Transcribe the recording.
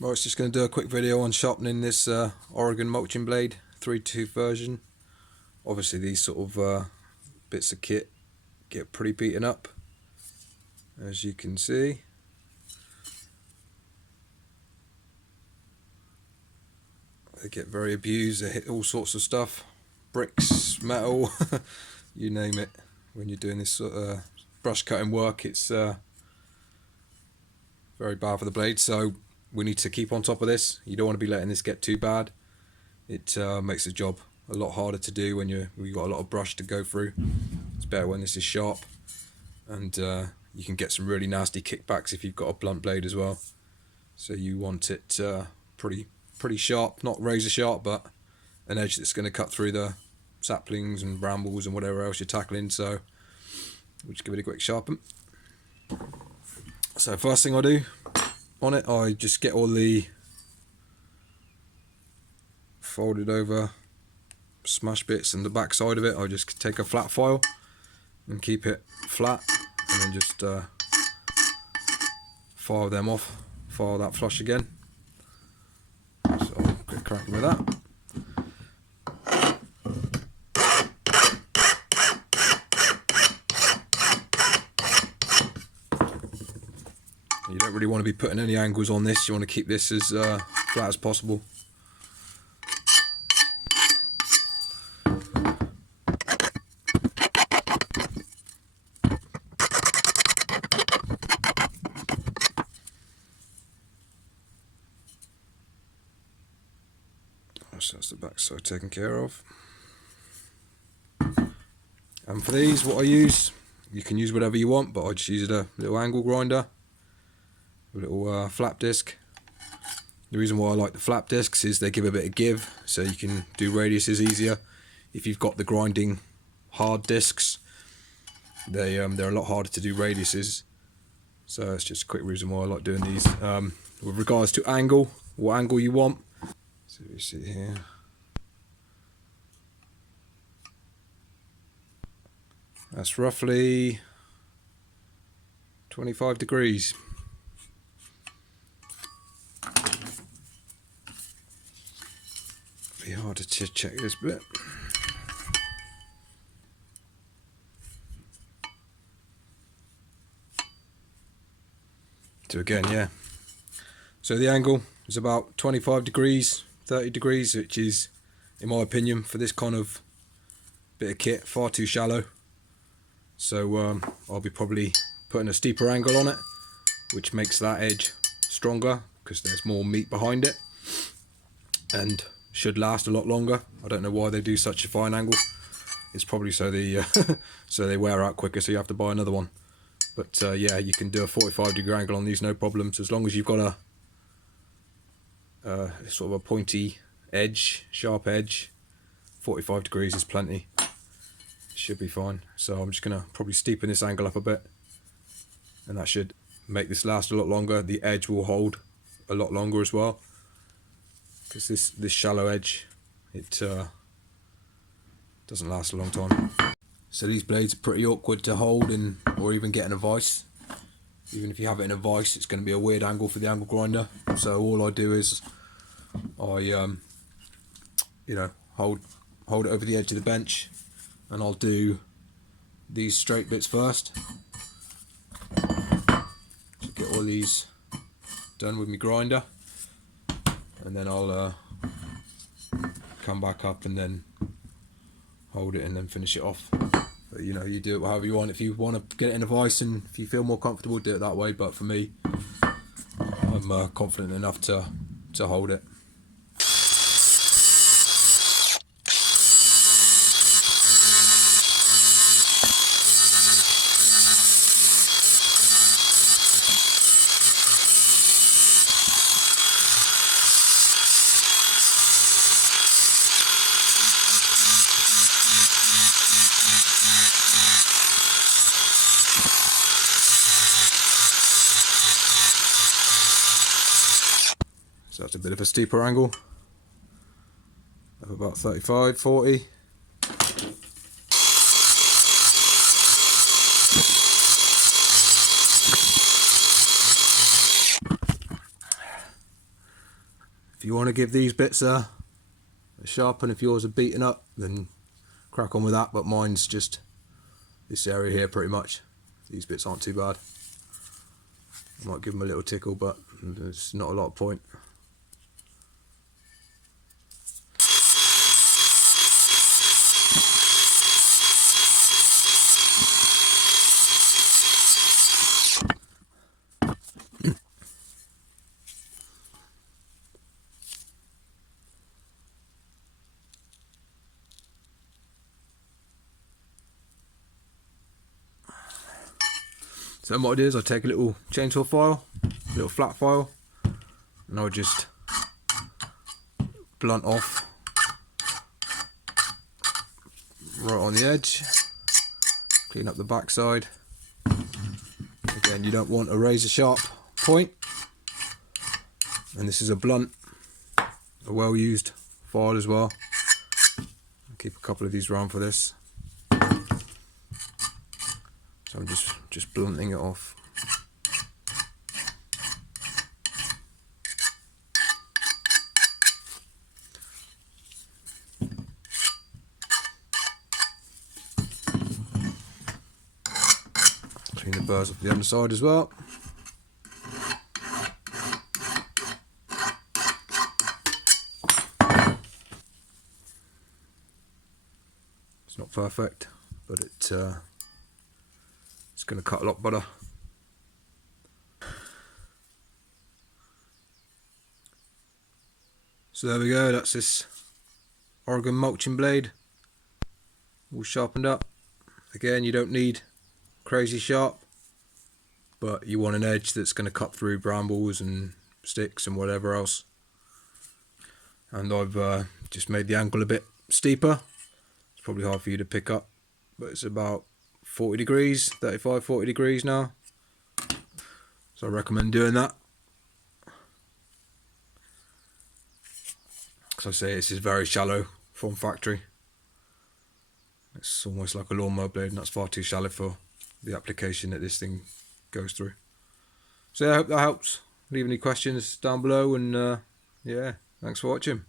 Right, it's just going to do a quick video on sharpening this Oregon mulching blade 3-tooth version. Obviously these sort of bits of kit get pretty beaten up, as you can see. They get very abused, they hit all sorts of stuff, bricks, metal, you name it. When you're doing this sort of brush cutting work, it's very bad for the blade, so we need to keep on top of this. You don't want to be letting this get too bad. It makes the job a lot harder to do when you've got a lot of brush to go through. It's better when this is sharp, and you can get some really nasty kickbacks if you've got a blunt blade as well. So you want it pretty sharp, not razor sharp, but an edge that's going to cut through the saplings and brambles and whatever else you're tackling. So we'll just give it a quick sharpen. So first thing I do on it, I just get all the folded over smash bits and the back side of it. I just take a flat file and keep it flat, and then just file them off, file that flush again. So I'll get cracking with that. You don't really want to be putting any angles on this, you want to keep this as flat as possible. So that's the back side taken care of. And for these, what I use, you can use whatever you want, but I just use a little angle grinder, a little flap disc. The reason why I like the flap discs is they give a bit of give, so you can do radiuses easier. If you've got the grinding hard discs, they're a lot harder to do radiuses. So that's just a quick reason why I like doing these. With regards to angle, what angle you want. So you see here, that's roughly 25 degrees. Be hard to check this bit. So again, yeah. So the angle is about 25 degrees. 30 degrees, which is, in my opinion, for this kind of bit of kit, far too shallow. So I'll be probably putting a steeper angle on it, which makes that edge stronger because there's more meat behind it and should last a lot longer. I don't know why they do such a fine angle. It's probably so they so they wear out quicker, so you have to buy another one. But yeah, you can do a 45-degree angle on these, no problems, as long as you've got a sort of a pointy edge, sharp edge. 45 degrees is plenty. Should be fine. So I'm just gonna probably steepen this angle up a bit, and that should make this last a lot longer. The edge will hold a lot longer as well, because this shallow edge, it doesn't last a long time. So these blades are pretty awkward to hold or even get in a vise. Even if you have it in a vise, it's going to be a weird angle for the angle grinder. So all I do is I you know, hold it over the edge of the bench, and I'll do these straight bits first. So get all these done with my grinder, and then I'll come back up and then hold it and then finish it off. But, you know, you do it however you want. If you want to get it in a vise and if you feel more comfortable, do it that way. But for me, I'm confident enough to hold it. So that's a bit of a steeper angle of about 35, 40. if you want to give these bits a sharpen, if yours are beaten up, then crack on with that, but mine's just this area here pretty much. These bits aren't too bad. I might give them a little tickle, but there's not a lot of point. So what I do is I take a little chainsaw file, a little flat file, and I'll just blunt off right on the edge, clean up the backside. Again, you don't want a razor sharp point, and this is a blunt, a well used file as well. I'll keep a couple of these around for this. So I'm just blunting it off. Clean the burrs up the underside as well. It's not perfect, but it's going to cut a lot better. So there we go, that's this Oregon mulching blade all sharpened up. Again, you don't need crazy sharp, but you want an edge that's going to cut through brambles and sticks and whatever else. And I've just made the angle a bit steeper. It's probably hard for you to pick up, but it's about 40 degrees, 35-40 degrees now. So I recommend doing that. Because I say this is very shallow from factory. It's almost like a lawnmower blade, and that's far too shallow for the application that this thing goes through. So yeah, I hope that helps. Leave any questions down below, and yeah, thanks for watching.